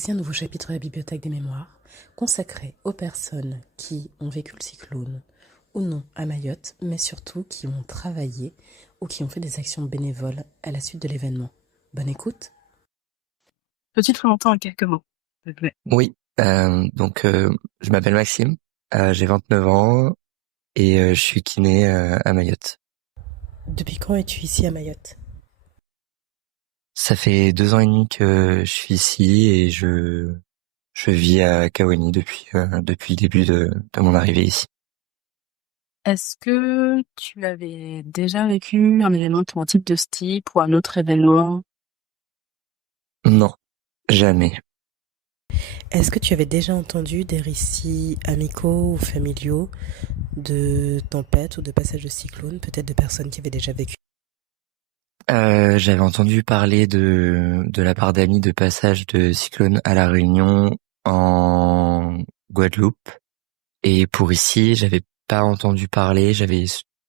Voici un nouveau chapitre de la Bibliothèque des mémoires consacré aux personnes qui ont vécu le cyclone ou non à Mayotte, mais surtout qui ont travaillé ou qui ont fait des actions bénévoles à la suite de l'événement. Bonne écoute. Peux-tu te présenter en quelques mots, s'il te plaît? Oui, je m'appelle Maxime, j'ai 29 ans et je suis kiné à Mayotte. Depuis quand es-tu ici à Mayotte? Ça fait 2 ans et demi que je suis ici et je vis à Kawani depuis le début de mon arrivée ici. Est-ce que tu avais déjà vécu un événement traumatique de ce type ou un autre événement? Non, jamais. Est-ce que tu avais déjà entendu des récits amicaux ou familiaux de tempêtes ou de passages de cyclones, peut-être de personnes qui avaient déjà vécu? J'avais entendu parler de la part d'amis de passage de cyclone à La Réunion en Guadeloupe. Et pour ici, j'avais pas entendu parler, j'avais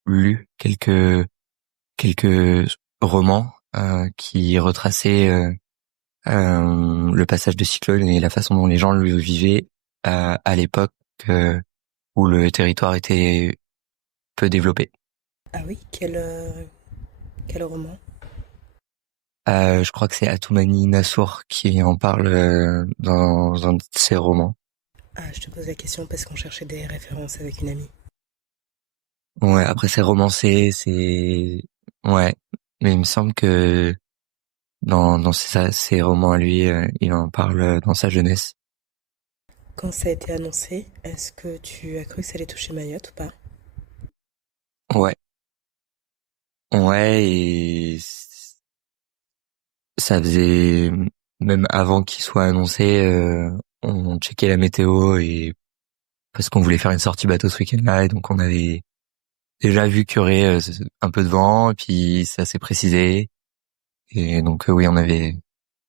lu quelques romans qui retraçaient le passage de cyclone et la façon dont les gens le vivaient à l'époque où le territoire était peu développé. Ah oui, quel roman? Je crois que c'est Atoumani Nassour qui en parle dans un de ses romans. Ah, je te pose la question parce qu'on cherchait des références avec une amie. Ouais, après c'est romancé, ouais, mais il me semble que dans ses romans à lui, il en parle dans sa jeunesse. Quand ça a été annoncé, est-ce que tu as cru que ça allait toucher Mayotte ou pas? Ouais, ouais, et ça faisait même avant qu'il soit annoncé, on checkait la météo et parce qu'on voulait faire une sortie bateau ce week-end-là et donc on avait déjà vu qu'il y aurait un peu de vent et puis ça s'est précisé et donc oui on avait.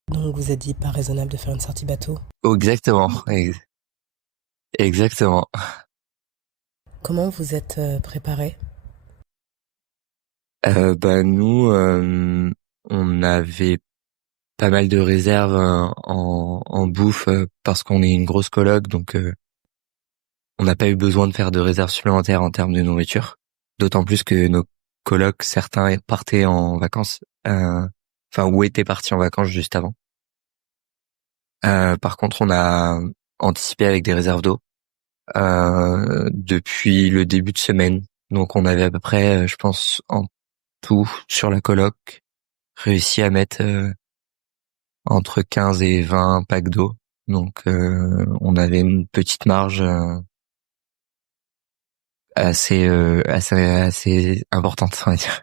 Donc vous a dit pas raisonnable de faire une sortie bateau. Oh, exactement, exactement. Comment vous êtes préparé? Nous, on avait pas mal de réserves en bouffe parce qu'on est une grosse coloc, donc on n'a pas eu besoin de faire de réserves supplémentaires en termes de nourriture. D'autant plus que nos colocs, certains partaient en vacances, ou étaient partis en vacances juste avant. Par contre, on a anticipé avec des réserves d'eau depuis le début de semaine. Donc on avait à peu près, je pense, en tout sur la coloc, réussi à mettre entre 15 et 20 packs d'eau. Donc on avait une petite marge assez importante, on va dire.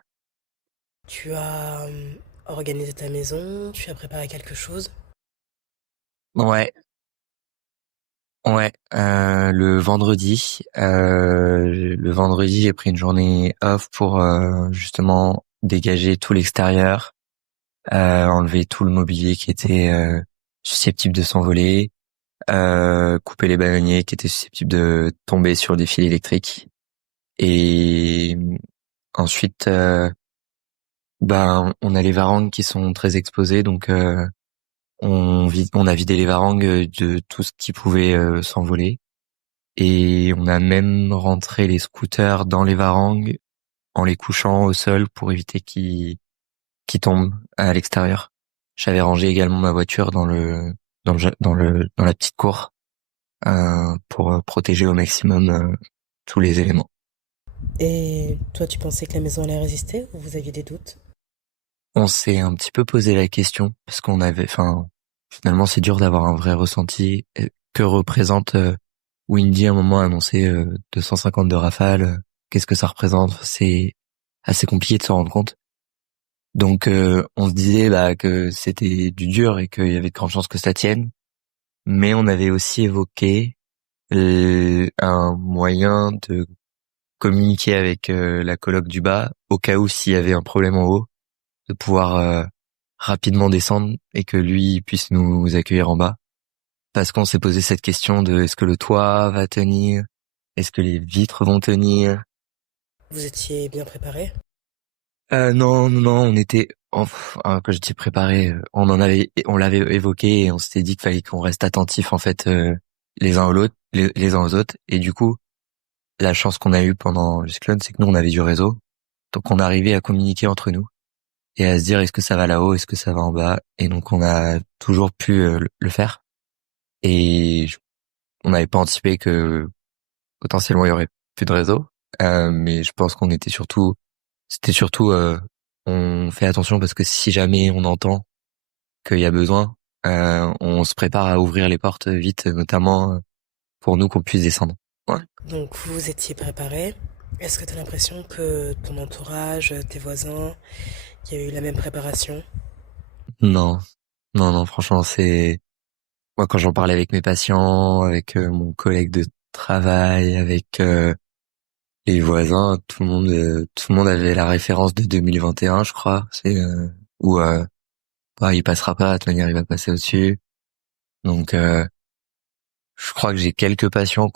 Tu as organisé ta maison, tu as préparé quelque chose. Ouais, ouais. Le vendredi, j'ai pris une journée off pour justement dégager tout l'extérieur, enlever tout le mobilier qui était susceptible de s'envoler, couper les bananiers qui étaient susceptibles de tomber sur des fils électriques. Et ensuite, on a les varangues qui sont très exposées, donc on a vidé les varangues de tout ce qui pouvait s'envoler. Et on a même rentré les scooters dans les varangues en les couchant au sol pour éviter qu'ils tombent à l'extérieur. J'avais rangé également ma voiture dans la petite cour pour protéger au maximum tous les éléments. Et toi, tu pensais que la maison allait résister ou vous aviez des doutes? On s'est un petit peu posé la question parce finalement c'est dur d'avoir un vrai ressenti. Que représente Windy à un moment a annoncé 250 de rafale. Qu'est-ce que ça représente? C'est assez compliqué de s'en rendre compte. Donc on se disait que c'était du dur et qu'il y avait de grandes chances que ça tienne. Mais on avait aussi évoqué un moyen de communiquer avec la coloc du bas au cas où s'il y avait un problème en haut, de pouvoir rapidement descendre et que lui puisse nous accueillir en bas. Parce qu'on s'est posé cette question de est-ce que le toit va tenir? Est-ce que les vitres vont tenir? Vous étiez bien préparé? Non, non, non, on était, quand je dis préparé, on l'avait évoqué et on s'était dit qu'il fallait qu'on reste attentif en fait les uns aux autres, les uns aux autres. Et du coup, la chance qu'on a eue pendant le cyclone, c'est que nous on avait du réseau, donc on arrivait à communiquer entre nous et à se dire est-ce que ça va là-haut, est-ce que ça va en bas. Et donc on a toujours pu le faire. Et on n'avait pas anticipé que potentiellement il y aurait plus de réseau, mais je pense qu'on était surtout C'était surtout, on fait attention parce que si jamais on entend qu'il y a besoin, on se prépare à ouvrir les portes vite, notamment pour nous qu'on puisse descendre. Ouais. Donc vous vous étiez préparé. Est-ce que tu as l'impression que ton entourage, tes voisins, il y a eu la même préparation? Non, non, non. Franchement, c'est moi quand j'en parlais avec mes patients, avec mon collègue de travail, avec les voisins, tout le monde avait la référence de 2021, je crois. C'est où bah, il passera pas, de toute manière, il va passer au-dessus. Donc je crois que j'ai quelques patients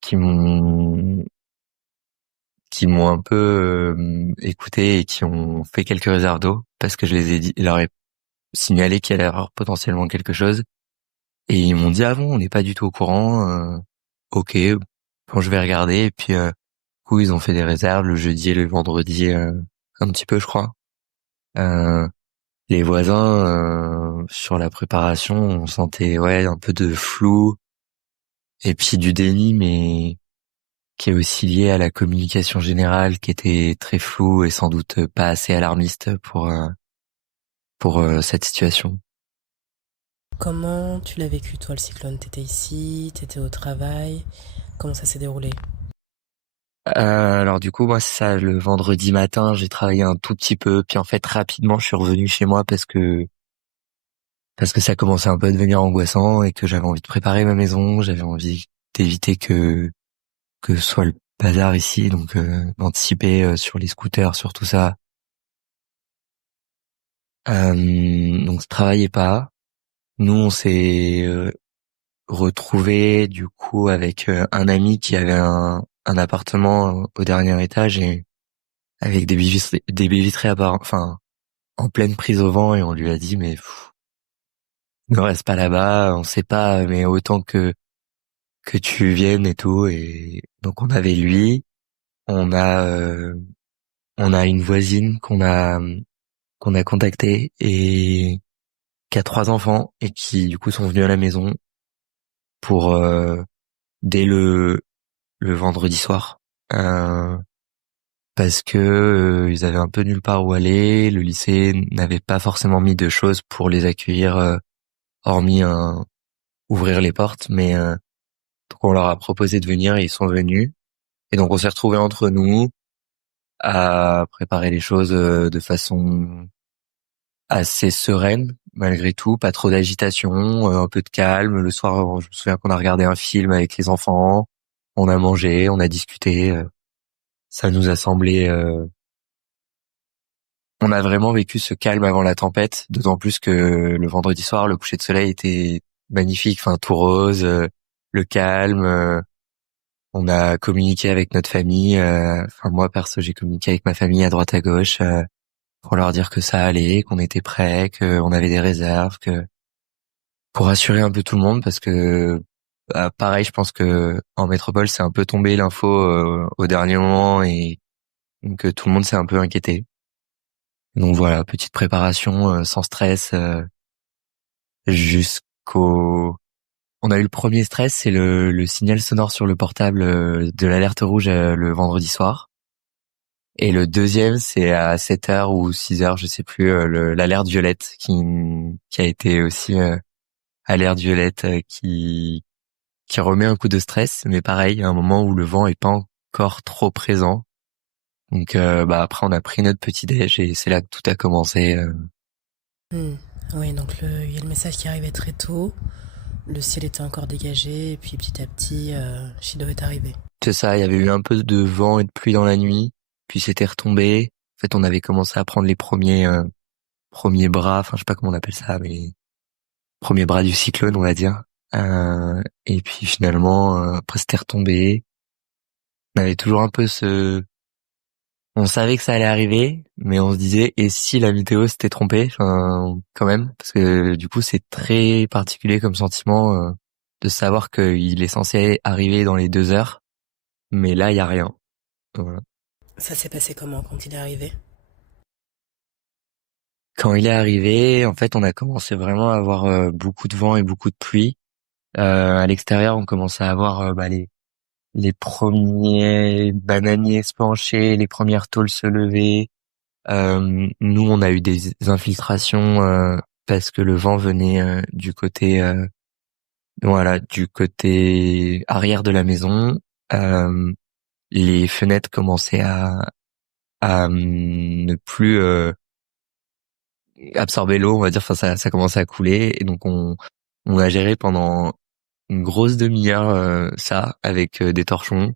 qui m'ont qui m'ont un peu écouté et qui ont fait quelques réserves d'eau parce que je les ai dit, leur ai signalé qu'il allait y avoir potentiellement quelque chose et ils m'ont dit ah bon, on n'est pas du tout au courant. Ok, bon je vais regarder et puis du coup ils ont fait des réserves le jeudi et le vendredi un petit peu je crois. Euh, les voisins sur la préparation, on sentait ouais un peu de flou et puis du déni mais qui est aussi lié à la communication générale qui était très floue et sans doute pas assez alarmiste pour cette situation. Comment tu l'as vécu toi le cyclone? T'étais ici, t'étais au travail, comment ça s'est déroulé? Alors du coup moi ça le vendredi matin j'ai travaillé un tout petit peu puis en fait rapidement je suis revenu chez moi parce que ça commençait un peu à devenir angoissant et que j'avais envie de préparer ma maison, j'avais envie d'éviter que ce soit le bazar ici donc d'anticiper sur les scooters sur tout ça. Donc je travaillais pas. Nous on s'est retrouvé du coup avec un ami qui avait un appartement au dernier étage et avec des baies vitrées enfin en pleine prise au vent et on lui a dit mais ne reste pas là-bas, on sait pas mais autant que tu viennes et tout et donc on avait lui, on a euh, on a une voisine qu'on a contactée et qui a 3 enfants et qui du coup sont venus à la maison pour dès le vendredi soir. Parce que ils avaient un peu nulle part où aller, le lycée n'avait pas forcément mis de choses pour les accueillir, hormis ouvrir les portes, mais donc on leur a proposé de venir et ils sont venus. Et donc on s'est retrouvés entre nous à préparer les choses de façon assez sereine, malgré tout, pas trop d'agitation, un peu de calme. Le soir, je me souviens qu'on a regardé un film avec les enfants, on a mangé, on a discuté. Ça nous a semblé on a vraiment vécu ce calme avant la tempête, d'autant plus que le vendredi soir, le coucher de soleil était magnifique, enfin tout rose, le calme. On a communiqué avec notre famille. Enfin moi perso, j'ai communiqué avec ma famille à droite à gauche pour leur dire que ça allait, qu'on était prêts, qu'on avait des réserves, que pour rassurer un peu tout le monde, parce que pareil, je pense que en métropole, c'est un peu tombé l'info au dernier moment et donc tout le monde s'est un peu inquiété. Donc voilà, petite préparation sans stress jusqu'au... On a eu le premier stress, c'est le signal sonore sur le portable de l'alerte rouge le vendredi soir. Et le deuxième, c'est à 7 heures ou 6 heures, je sais plus, l'alerte violette qui a été aussi alerte violette qui remet un coup de stress, mais pareil, à un moment où le vent est pas encore trop présent. Donc bah après on a pris notre petit déj et c'est là que tout a commencé. Hmm. Oui, donc il y a le message qui arrivait très tôt, le ciel était encore dégagé, et puis petit à petit, Chido est arrivé. C'est ça, il y avait eu un peu de vent et de pluie dans la nuit, puis c'était retombé. En fait, on avait commencé à prendre les premiers bras, enfin je sais pas comment on appelle ça, mais les premiers bras du cyclone, on va dire. Et puis finalement, après c'était retombé. On avait toujours un peu on savait que ça allait arriver, mais on se disait, et si la météo s'était trompée, enfin, quand même, parce que du coup, c'est très particulier comme sentiment de savoir qu'il est censé arriver dans les 2 heures, mais là, il y a rien. Voilà. Ça s'est passé comment quand il est arrivé? Quand il est arrivé, en fait, on a commencé vraiment à avoir beaucoup de vent et beaucoup de pluie. À l'extérieur, on commençait à avoir les premiers bananiers se pencher, les premières tôles se lever. Nous, on a eu des infiltrations parce que le vent venait du côté arrière de la maison. Euh, les fenêtres commençaient à ne plus absorber l'eau, on va dire. Enfin, ça commençait à couler et donc on a géré pendant une grosse demi-heure ça avec des torchons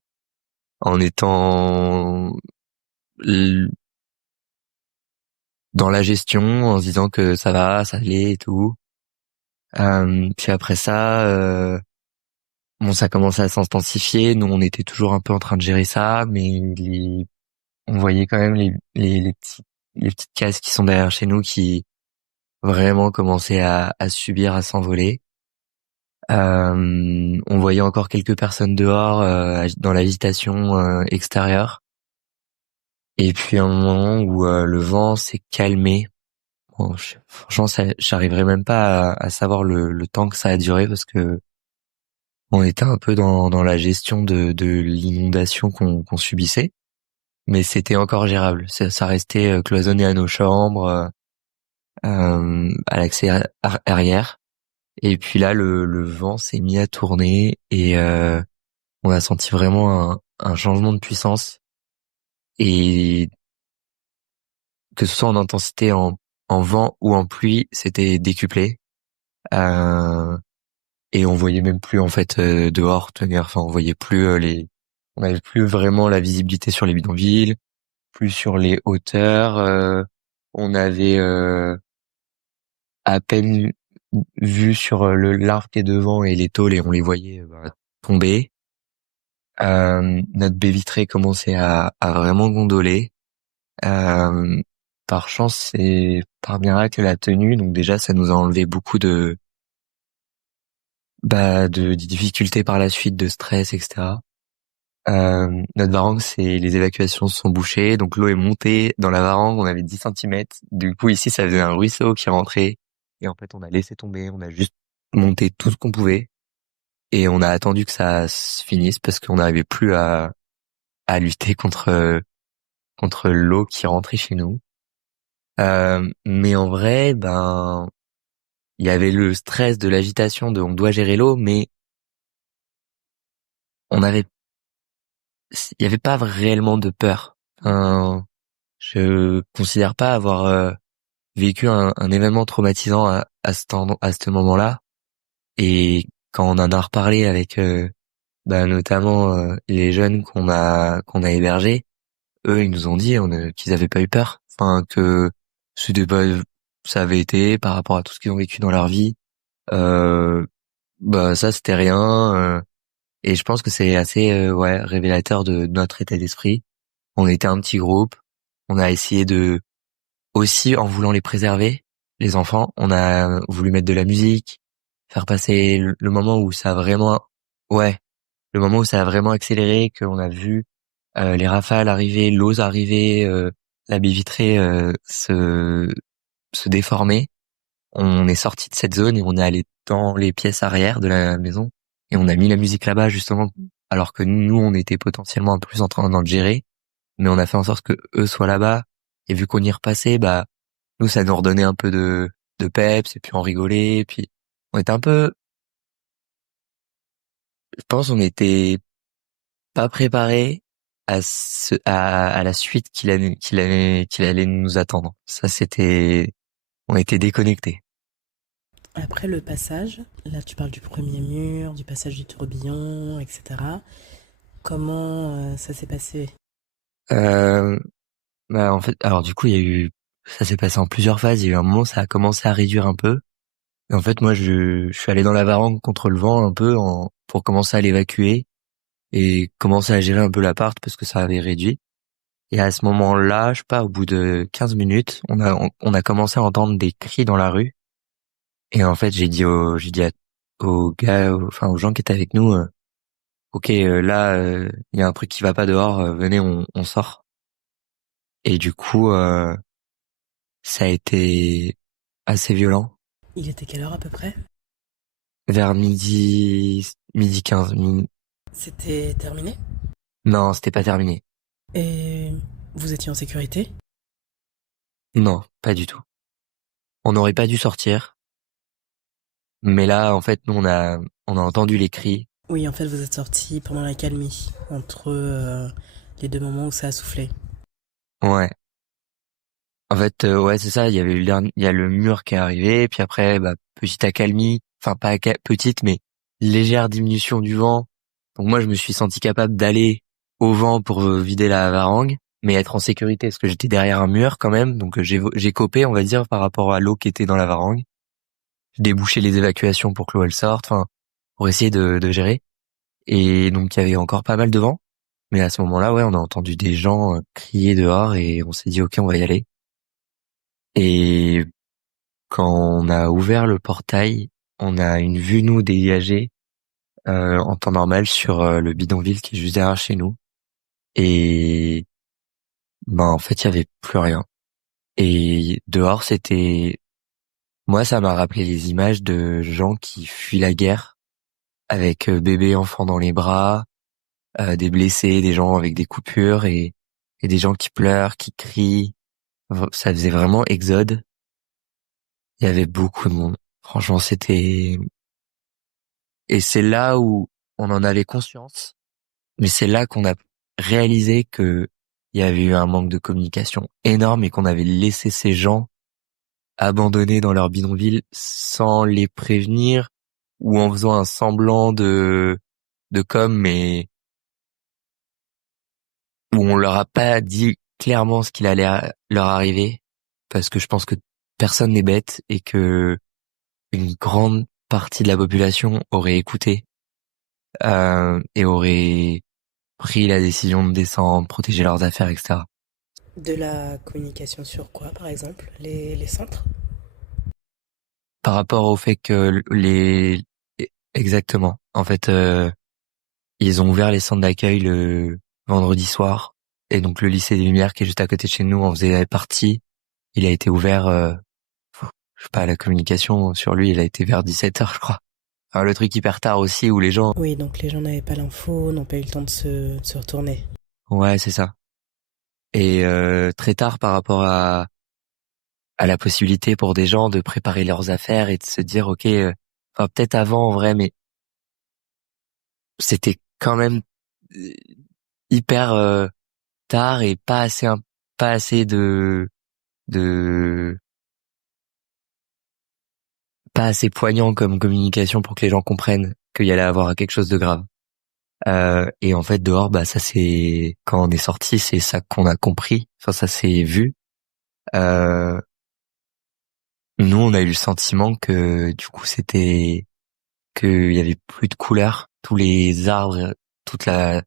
en étant l- dans la gestion, en se disant que ça va, ça allait et tout. Puis après ça, bon, ça commençait à s'intensifier. Nous, on était toujours un peu en train de gérer ça, mais on voyait quand même les petites cases qui sont derrière chez nous qui vraiment commençaient à subir, à s'envoler. On voyait encore quelques personnes dehors dans l'agitation extérieure. Et puis un moment où le vent s'est calmé. Bon, franchement, j'arriverai même pas à savoir le temps que ça a duré parce que on était un peu dans la gestion de l'inondation qu'on subissait, mais c'était encore gérable. Ça restait cloisonné à nos chambres, à l'accès arrière. Et puis là, le vent s'est mis à tourner et on a senti vraiment un changement de puissance et que ce soit en intensité, en vent ou en pluie, c'était décuplé. Euh, et on voyait même plus en fait dehors tenir. Enfin, on voyait plus on n'avait plus vraiment la visibilité sur les bidonvilles, plus sur les hauteurs. On avait à peine vu sur le l'arbre qui est devant et les tôles et on les voyait tomber. Notre baie vitrée commençait à vraiment gondoler. Euh, Par chance, c'est par miracle elle a tenu, donc déjà ça nous a enlevé beaucoup de difficultés par la suite, de stress, etc. Notre varangue, les évacuations se sont bouchées, donc l'eau est montée dans la varangue, on avait 10 centimètres. Du coup ici ça faisait un ruisseau qui rentrait et en fait on a laissé tomber, on a juste monté tout ce qu'on pouvait et on a attendu que ça se finisse parce qu'on n'arrivait plus à lutter contre l'eau qui rentrait chez nous. Mais en vrai, il y avait le stress de l'agitation de on doit gérer l'eau, mais on avait, il y avait pas réellement de peur. Je considère pas avoir vécu un événement traumatisant à ce moment-là. Et quand on en a reparlé avec notamment les jeunes qu'on a hébergés, eux ils nous ont dit qu'ils avaient pas eu peur. Enfin que c'était pas, ça avait été par rapport à tout ce qu'ils ont vécu dans leur vie. Euh, Ça c'était rien. Et je pense que c'est assez révélateur de notre état d'esprit. On était un petit groupe. On a essayé de aussi, en voulant les préserver, les enfants, on a voulu mettre de la musique, faire passer le moment où ça a vraiment, ouais, le moment où ça a vraiment accéléré, qu'on a vu les rafales arriver, l'eau arriver, la baie vitrée se déformer. On est sorti de cette zone et on est allé dans les pièces arrière de la maison et on a mis la musique là-bas justement, alors que nous, on était potentiellement en plus en train d'en gérer, mais on a fait en sorte que eux soient là-bas. Et vu qu'on y repassait, nous, ça nous redonnait un peu de peps, et puis on rigolait, et puis on était un peu, je pense, on n'était pas préparé à la suite qu'il allait nous attendre. Ça, on était déconnectés. Après le passage, là tu parles du premier mur, du passage du tourbillon, etc. Comment ça s'est passé? Euh, En fait, alors du coup, ça s'est passé en plusieurs phases. Il y a eu un moment, ça a commencé à réduire un peu. Et en fait, moi, je suis allé dans la varangue contre le vent un peu pour commencer à l'évacuer et commencer à gérer un peu l'appart parce que ça avait réduit. Et à ce moment-là, je sais pas, au bout de 15 minutes, on a commencé à entendre des cris dans la rue. Et en fait, j'ai dit aux gars, enfin aux gens qui étaient avec nous, ok, là, il y a un truc qui va pas dehors, venez, on sort. Et du coup, ça a été assez violent. Il était quelle heure à peu près? Vers midi 15. C'était terminé? Non, c'était pas terminé. Et vous étiez en sécurité? Non, pas du tout. On n'aurait pas dû sortir. Mais là, en fait, nous, on a entendu les cris. Oui, en fait, vous êtes sortis pendant la calmie, entre les deux moments où ça a soufflé. Ouais. En fait, ouais, c'est ça. Il y a le mur qui est arrivé, puis après, bah, petite accalmie. Enfin, pas petite, mais légère diminution du vent. Donc moi, je me suis senti capable d'aller au vent pour vider la varangue, mais être en sécurité parce que j'étais derrière un mur quand même. Donc j'ai copé, on va dire, par rapport à l'eau qui était dans la varangue. J'ai débouché les évacuations pour que l'eau elle sorte, enfin, pour essayer de gérer. Et donc il y avait encore pas mal de vent. Mais à ce moment-là, ouais, on a entendu des gens crier dehors et on s'est dit ok, on va y aller. Et quand on a ouvert le portail, on a une vue nous dégagée en temps normal sur le bidonville qui est juste derrière chez nous. Et ben en fait, il y avait plus rien. Et dehors, moi, ça m'a rappelé les images de gens qui fuient la guerre avec bébé, enfants dans les bras, des blessés, des gens avec des coupures et des gens qui pleurent, qui crient. Ça faisait vraiment exode. Il y avait beaucoup de monde. Franchement, et c'est là où on en avait conscience, mais c'est là qu'on a réalisé que il y avait eu un manque de communication énorme et qu'on avait laissé ces gens abandonnés dans leur bidonville sans les prévenir ou en faisant un semblant de com, mais où on leur a pas dit clairement ce qu'il allait leur arriver, parce que je pense que personne n'est bête et que une grande partie de la population aurait écouté et aurait pris la décision de descendre, protéger leurs affaires, etc. De la communication sur quoi, par exemple? Les centres? Par rapport au fait que exactement, en fait, ils ont ouvert les centres d'accueil le vendredi soir et donc le lycée des Lumières qui est juste à côté de chez nous en faisait partie. Il a été ouvert, je sais pas, la communication sur lui, il a été vers 17h, je crois. Enfin, le truc hyper tard aussi où les gens, Oui, donc les gens n'avaient pas l'info, n'ont pas eu le temps de se retourner. ouais, c'est ça. Et très tard par rapport à la possibilité pour des gens de préparer leurs affaires et de se dire ok, enfin peut-être avant en vrai, mais c'était quand même euh, hyper tard et pas assez de pas assez poignant comme communication pour que les gens comprennent qu'il y allait avoir quelque chose de grave. Et en fait dehors, bah ça c'est quand on est sorti, c'est ça qu'on a compris. Enfin ça s'est vu. Euh, Nous on a eu le sentiment que du coup c'était qu'il y avait plus de couleurs, tous les arbres, toute la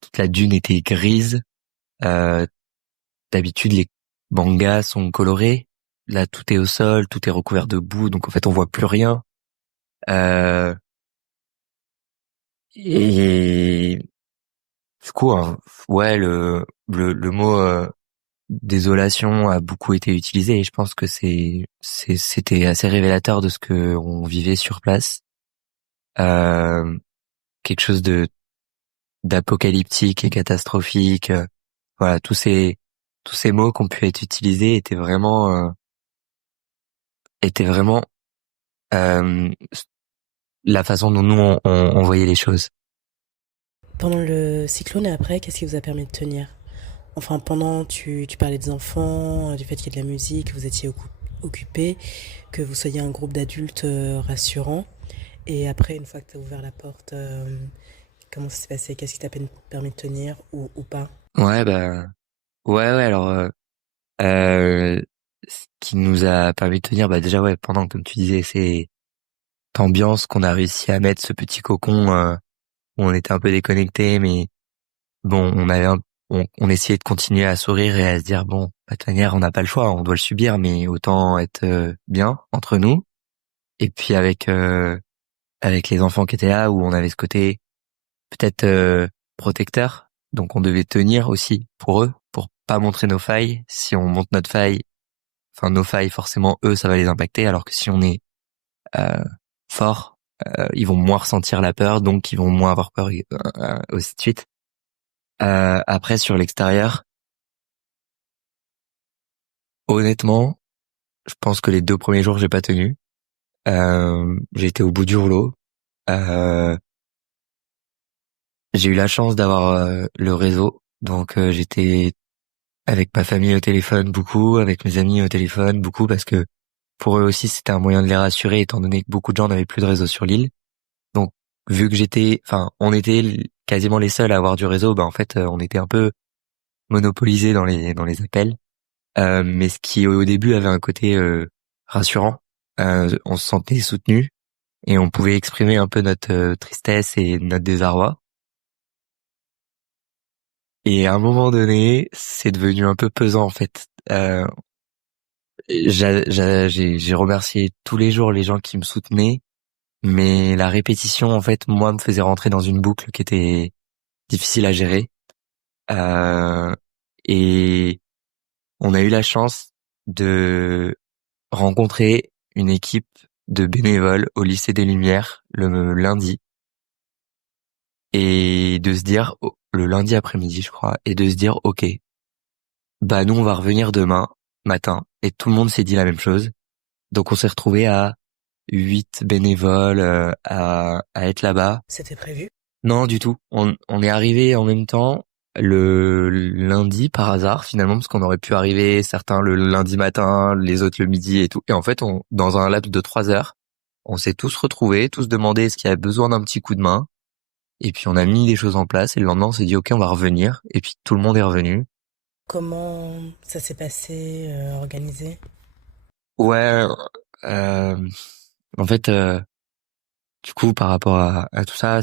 toute la dune était grise. Euh, D'habitude les mangas sont colorés. Là tout est au sol, tout est recouvert de boue, donc en fait on voit plus rien. Euh, et du coup, hein, ouais, le mot désolation a beaucoup été utilisé et je pense que c'était assez révélateur de ce que on vivait sur place. Euh, Quelque chose de d'apocalyptique et catastrophique. Voilà, tous ces mots qui ont pu être utilisés étaient vraiment euh, la façon dont nous on voyait les choses. Pendant le cyclone et après, qu'est-ce qui vous a permis de tenir? Enfin, pendant, tu parlais des enfants, du fait qu'il y ait de la musique, que vous étiez occupés, que vous soyez un groupe d'adultes rassurants. Et après, une fois que tu as ouvert la porte, comment ça s'est passé? Qu'est-ce qui t'a permis de tenir ou pas? Ouais, bah ouais, alors euh, ce qui nous a permis de tenir, bah déjà ouais, pendant comme tu disais, c'est ambiance qu'on a réussi à mettre ce petit cocon où on était un peu déconnecté, mais bon, on avait on essayait de continuer à sourire et à se dire bon, de toute manière, on n'a pas le choix, on doit le subir, mais autant être bien entre nous. Et puis avec les enfants qui étaient là, où on avait ce côté peut-être protecteur, donc on devait tenir aussi pour eux, pour pas montrer nos failles. Si on montre notre faille, enfin nos failles, forcément eux, ça va les impacter, alors que si on est fort, ils vont moins ressentir la peur, donc ils vont moins avoir peur, aussi de suite. Après, sur l'extérieur, honnêtement, je pense que les 2 premiers jours, j'ai pas tenu. J'ai été au bout du rouleau. Euh, j'ai eu la chance d'avoir le réseau, donc j'étais avec ma famille au téléphone beaucoup, avec mes amis au téléphone beaucoup, parce que pour eux aussi, c'était un moyen de les rassurer, étant donné que beaucoup de gens n'avaient plus de réseau sur l'île. Donc, vu que on était quasiment les seuls à avoir du réseau, en fait, on était un peu monopolisés dans les appels. Mais ce qui au début avait un côté rassurant, on se sentait soutenu et on pouvait exprimer un peu notre tristesse et notre désarroi. Et à un moment donné, c'est devenu un peu pesant en fait. J'ai remercié tous les jours les gens qui me soutenaient, mais la répétition en fait, moi, me faisait rentrer dans une boucle qui était difficile à gérer. Euh, et on a eu la chance de rencontrer une équipe de bénévoles au lycée des Lumières le lundi, et de se dire le lundi après-midi, je crois, et de se dire ok, bah nous on va revenir demain matin, et tout le monde s'est dit la même chose. Donc on s'est retrouvé à 8 bénévoles à être là-bas. C'était prévu? Non, du tout. On est arrivé en même temps le lundi par hasard finalement, parce qu'on aurait pu arriver certains le lundi matin, les autres le midi et tout. Et en fait, dans un laps de 3 heures, on s'est tous retrouvés, tous demandé est-ce qu'il y avait besoin d'un petit coup de main. Et puis on a mis les choses en place, et le lendemain on s'est dit ok, on va revenir. Et puis tout le monde est revenu. Comment ça s'est passé, organisé? Ouais, euh, en fait, du coup, par rapport à tout ça,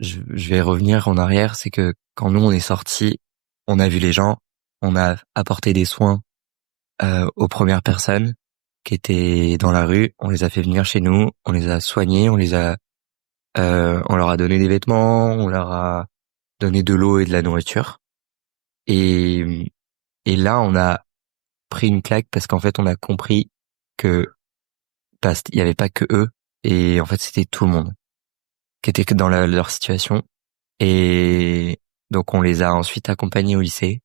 je vais revenir en arrière. C'est que quand nous on est sortis, on a vu les gens, on a apporté des soins aux premières personnes qui étaient dans la rue. On les a fait venir chez nous, on les a soignés, on leur a donné des vêtements, on leur a donné de l'eau et de la nourriture. Et et là, on a pris une claque, parce qu'en fait, on a compris que il y avait pas que eux, et en fait, c'était tout le monde qui était que dans leur situation. Et donc on les a ensuite accompagnés au lycée.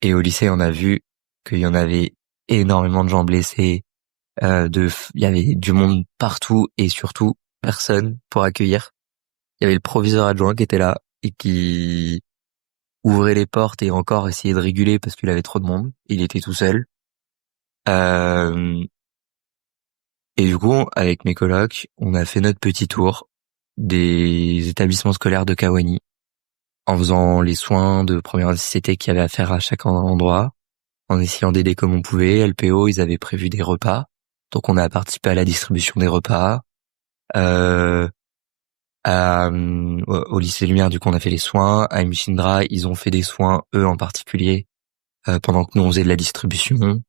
Et au lycée, on a vu qu'il y en avait énormément de gens blessés, il y avait du monde partout, et surtout personne pour accueillir. Il y avait le proviseur adjoint qui était là et qui ouvrait les portes et encore essayait de réguler parce qu'il avait trop de monde. Il était tout seul. Euh, et du coup, avec mes colocs, on a fait notre petit tour des établissements scolaires de Kawani, en faisant les soins de première nécessité qu'il y avait à faire à chaque endroit, en essayant d'aider comme on pouvait. LPO, ils avaient prévu des repas, donc on a participé à la distribution des repas. Euh, au lycée Lumière, du coup, on a fait les soins. À Mchindra, ils ont fait des soins, eux en particulier, pendant que nous on faisait de la distribution.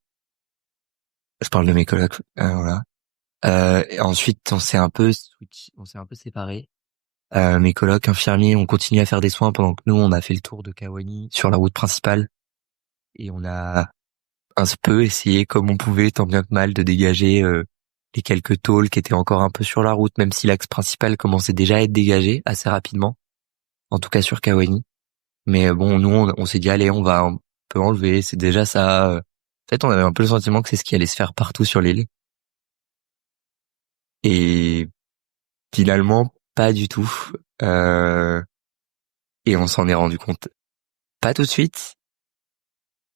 Je parle de mes colocs, voilà. Et ensuite, on s'est un peu séparés. Mes colocs infirmiers ont continué à faire des soins pendant que nous, on a fait le tour de Kawani sur la route principale. Et on a un peu essayé, comme on pouvait, tant bien que mal, de dégager les quelques tôles qui étaient encore un peu sur la route, même si l'axe principal commençait déjà à être dégagé assez rapidement, en tout cas sur Kawani. Mais bon, nous, on s'est dit, allez, on va un peu enlever, c'est déjà ça. En fait, on avait un peu le sentiment que c'est ce qui allait se faire partout sur l'île. Et finalement, pas du tout. Euh, et on s'en est rendu compte pas tout de suite.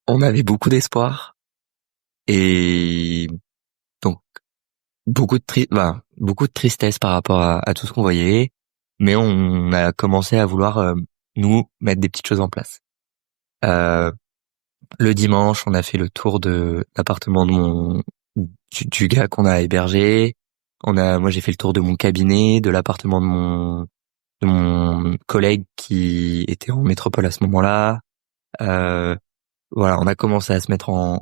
On avait beaucoup d'espoir. Et donc, beaucoup de tristesse par rapport à tout ce qu'on voyait. Mais on a commencé à vouloir, nous, mettre des petites choses en place. Euh, le dimanche, on a fait le tour de l'appartement du gars qu'on a hébergé. Moi, j'ai fait le tour de mon cabinet, de l'appartement de mon collègue qui était en métropole à ce moment-là. Euh, voilà, on a commencé à se mettre en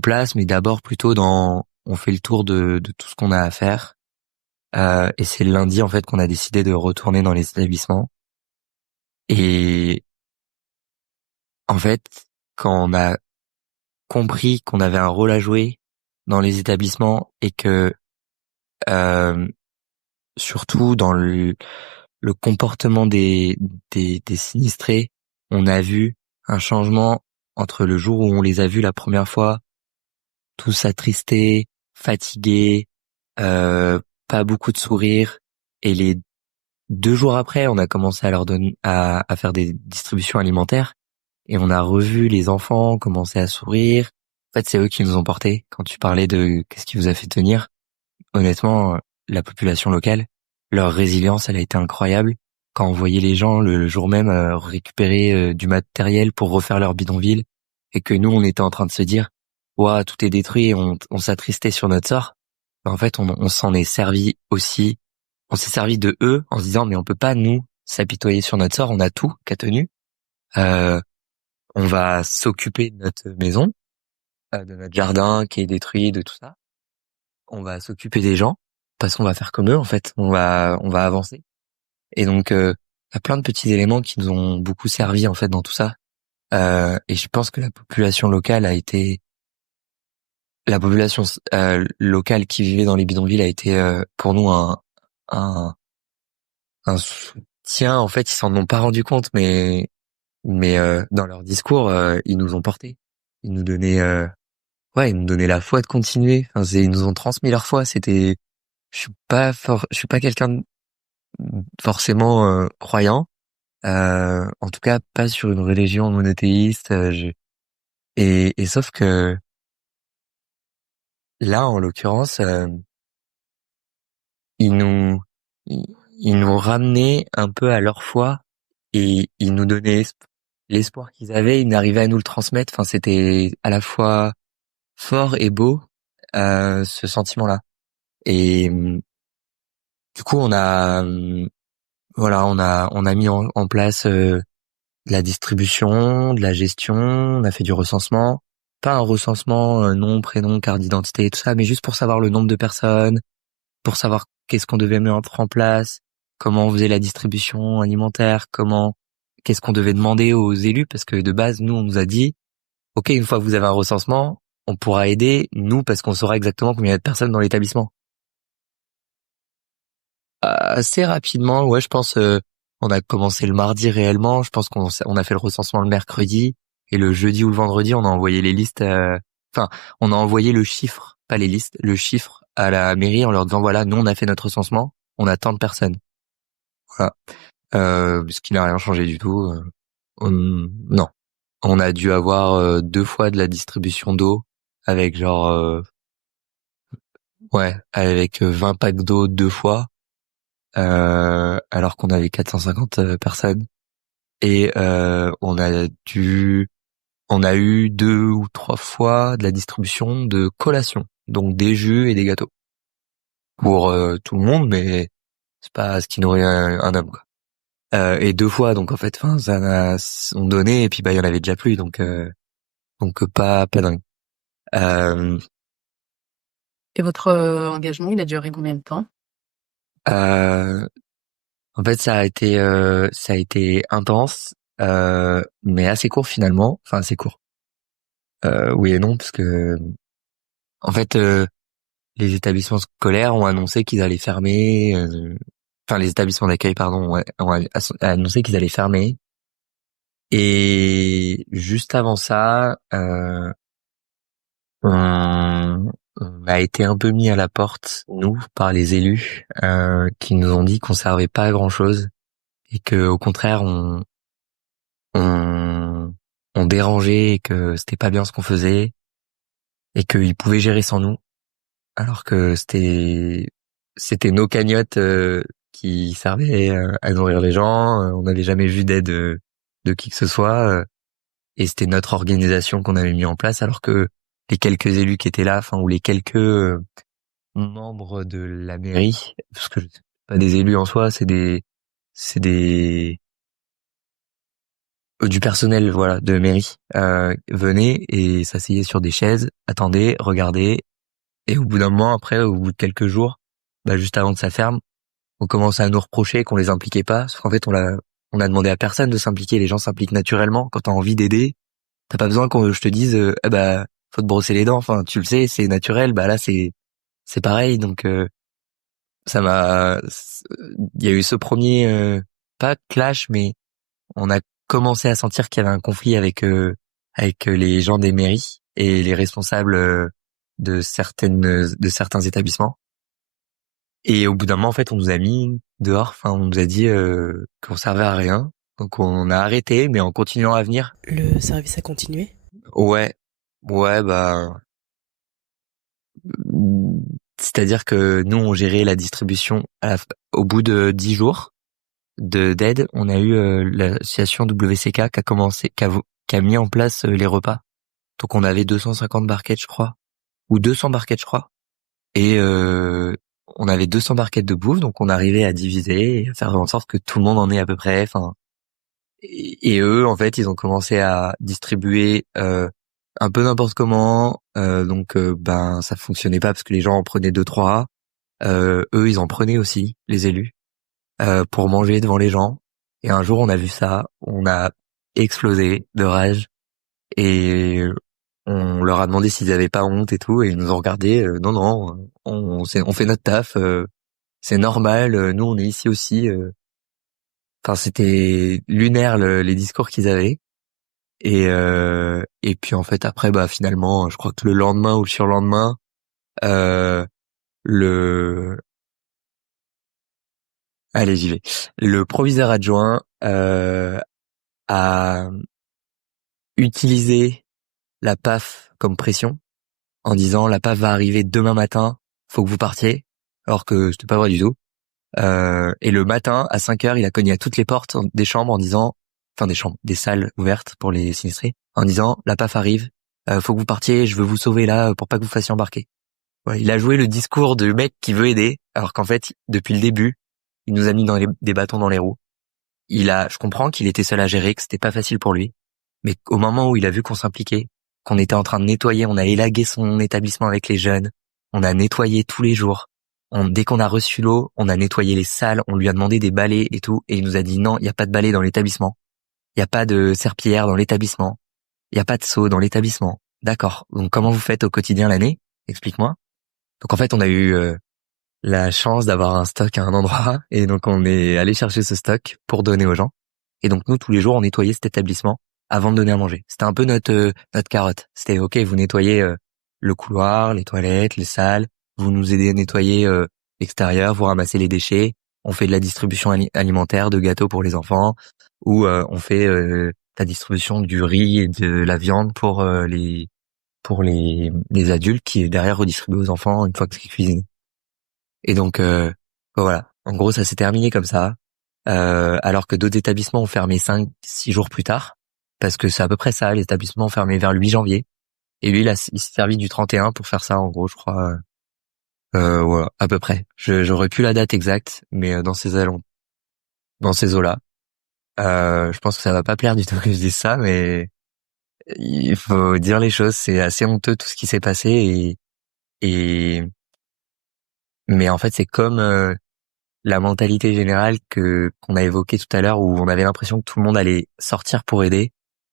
place, mais d'abord plutôt on fait le tour de tout ce qu'on a à faire. Et c'est le lundi en fait qu'on a décidé de retourner dans les établissements. Et en fait, quand on a compris qu'on avait un rôle à jouer dans les établissements et que euh, surtout dans le comportement des sinistrés, on a vu un changement entre le jour où on les a vus la première fois, tous attristés, fatigués, pas beaucoup de sourires, et les 2 jours après, on a commencé à leur donner à faire des distributions alimentaires, et on a revu les enfants commencer à sourire. En fait, c'est eux qui nous ont portés. Quand tu parlais de qu'est-ce qui vous a fait tenir, honnêtement, la population locale, leur résilience, elle a été incroyable. Quand on voyait les gens le jour même récupérer du matériel pour refaire leur bidonville, et que nous, on était en train de se dire, ouah, tout est détruit, et on s'attristait sur notre sort. Ben, en fait, on s'en est servi aussi. On s'est servi de eux en se disant, mais on peut pas nous s'apitoyer sur notre sort. On a tout qu'a tenu. Euh, on va s'occuper de notre maison, de notre jardin qui est détruit, de tout ça. On va s'occuper des gens parce qu'on va faire comme eux en fait. On va avancer. Et donc il y a plein de petits éléments qui nous ont beaucoup servi en fait dans tout ça. Et je pense que la population locale qui vivait dans les bidonvilles a été pour nous un un soutien. En fait, ils s'en ont pas rendu compte, mais dans leur discours, ils nous ont portés. Ils nous donnaient ouais, ils nous donnaient la foi de continuer. Enfin, ils nous ont transmis leur foi. Je suis pas quelqu'un forcément croyant, en tout cas pas sur une religion monothéiste. Et sauf que là, en l'occurrence, ils nous ils, ils nous ramenaient un peu à leur foi et ils nous donnaient l'espoir qu'ils avaient. Ils arrivaient à nous le transmettre. Enfin, c'était à la fois fort et beau ce sentiment-là. Et du coup, on a mis en place de la distribution, de la gestion, on a fait du recensement. Pas un recensement nom, prénom, carte d'identité et tout ça, mais juste pour savoir le nombre de personnes, pour savoir qu'est-ce qu'on devait mettre en place, comment on faisait la distribution alimentaire, qu'est-ce qu'on devait demander aux élus, parce que de base, nous, on nous a dit, OK, une fois que vous avez un recensement, on pourra aider, nous, parce qu'on saura exactement combien il y a de personnes dans l'établissement. Assez rapidement, ouais, je pense, on a commencé le mardi réellement. Je pense on a fait le recensement le mercredi et le jeudi ou le vendredi, on a envoyé les listes. Enfin, on a envoyé le chiffre, pas les listes, le chiffre à la mairie en leur disant voilà, nous on a fait notre recensement, on a tant de personnes. Voilà. Ce qui n'a rien changé du tout. Non, on a dû avoir 2 fois de la distribution d'eau avec genre ouais, avec 20 packs d'eau 2 fois. Alors qu'on avait 450 personnes et on a eu 2 ou 3 fois de la distribution de collations, donc des jus et des gâteaux pour tout le monde, mais c'est pas ce qui nourrit un homme quoi. Et 2 fois, donc en fait, enfin, on donnait et puis bah il y en avait déjà plus, donc pas dingue. Euh, Et votre engagement, il a duré combien de temps? euh, En fait, ça a été intense, mais assez court finalement. Enfin, assez court. Oui et non, parce que en fait, les établissements scolaires ont annoncé qu'ils allaient fermer. Enfin, les établissements d'accueil, pardon, ouais, ont annoncé qu'ils allaient fermer. Et juste avant ça, on a été un peu mis à la porte, nous, par les élus, qui nous ont dit qu'on servait pas à grand-chose et que, au contraire, on, on dérangeait et que c'était pas bien ce qu'on faisait et qu'ils pouvaient gérer sans nous, alors que c'était nos cagnottes qui servaient à nourrir les gens. On n'avait jamais vu d'aide de qui que ce soit et c'était notre organisation qu'on avait mis en place, alors que les quelques élus qui étaient là, enfin ou les quelques membres de la mairie, parce que c'est pas des élus en soi, c'est des du personnel, voilà, de mairie, venait et s'asseyait sur des chaises, attendait, regardait, et au bout d'un moment, après, au bout de quelques jours, bah, juste avant que ça ferme, on commençait à nous reprocher qu'on les impliquait pas, sauf qu'en fait, on a demandé à personne de s'impliquer, les gens s'impliquent naturellement. Quand t'as envie d'aider, t'as pas besoin que je te dise, eh bah, faut te brosser les dents, enfin, tu le sais, c'est naturel, bah là, c'est pareil, donc, ça m'a, il y a eu ce premier, pas clash, mais on a commencé à sentir qu'il y avait un conflit avec les gens des mairies et les responsables de certains établissements. Et au bout d'un moment, en fait, on nous a mis dehors. Enfin, on nous a dit qu'on servait à rien. Donc, on a arrêté, mais en continuant à venir. Le service a continué? Ouais, ouais, bah, c'est-à-dire que nous, on gérait la distribution au bout de 10 jours d'aide. On a eu l'association WCK qui a commencé, qui a mis en place les repas. Donc, on avait 250 barquettes, je crois, ou 200 barquettes, je crois. Et on avait 200 barquettes de bouffe, donc on arrivait à diviser et à faire en sorte que tout le monde en ait à peu près. Enfin, et eux, en fait, ils ont commencé à distribuer un peu n'importe comment. Donc, ben, ça fonctionnait pas parce que les gens en prenaient deux, trois. Eux, ils en prenaient aussi, les élus, pour manger devant les gens. Et un jour, on a vu ça, on a explosé de rage et on leur a demandé s'ils avaient pas honte et tout, et ils nous ont regardé. Non, non, on fait notre taf. C'est normal. Nous, on est ici aussi. Enfin, c'était lunaire les discours qu'ils avaient. Et puis en fait après, bah finalement, je crois que le lendemain ou le surlendemain, euh, le allez j'y vais. Le proviseur adjoint a utilisé la PAF comme pression en disant la PAF va arriver demain matin, faut que vous partiez, alors que c'était pas vrai du tout. Et le matin, à 5 heures, il a cogné à toutes les portes des chambres en disant, enfin des chambres, des salles ouvertes pour les sinistrés, en disant la PAF arrive, faut que vous partiez, je veux vous sauver là pour pas que vous fassiez embarquer. Voilà, il a joué le discours du mec qui veut aider, alors qu'en fait, depuis le début, il nous a mis des bâtons dans les roues. Je comprends qu'il était seul à gérer, que c'était pas facile pour lui, mais au moment où il a vu qu'on s'impliquait, qu'on était en train de nettoyer, on a élagué son établissement avec les jeunes, on a nettoyé tous les jours. Dès qu'on a reçu l'eau, on a nettoyé les salles, on lui a demandé des balais et tout, et il nous a dit non, il n'y a pas de balais dans l'établissement, il n'y a pas de serpillière dans l'établissement, il n'y a pas de seau dans l'établissement. D'accord. Donc comment vous faites au quotidien l'année? Explique-moi. Donc en fait, on a eu la chance d'avoir un stock à un endroit, et donc on est allé chercher ce stock pour donner aux gens. Et donc nous, tous les jours, on nettoyait cet établissement avant de donner à manger. C'était un peu notre carotte. C'était ok, vous nettoyez le couloir, les toilettes, les salles, vous nous aidez à nettoyer l'extérieur, vous ramassez les déchets, on fait de la distribution alimentaire, de gâteaux pour les enfants, ou on fait la distribution du riz et de la viande pour les adultes qui est derrière redistribué aux enfants une fois que c'est cuisiné. Et donc voilà, en gros ça s'est terminé comme ça. Alors que d'autres établissements ont fermé 5-6 jours plus tard, parce que c'est à peu près ça, les établissements ont fermé vers le 8 janvier. Et lui, il s'est servi du 31 pour faire ça, en gros, je crois. Voilà, à peu près. J'aurais plus la date exacte, mais dans ces eaux-là. Je pense que ça va pas plaire du tout que je dise ça, mais il faut dire les choses. C'est assez honteux tout ce qui s'est passé et mais en fait c'est comme la mentalité générale qu'on a évoquée tout à l'heure où on avait l'impression que tout le monde allait sortir pour aider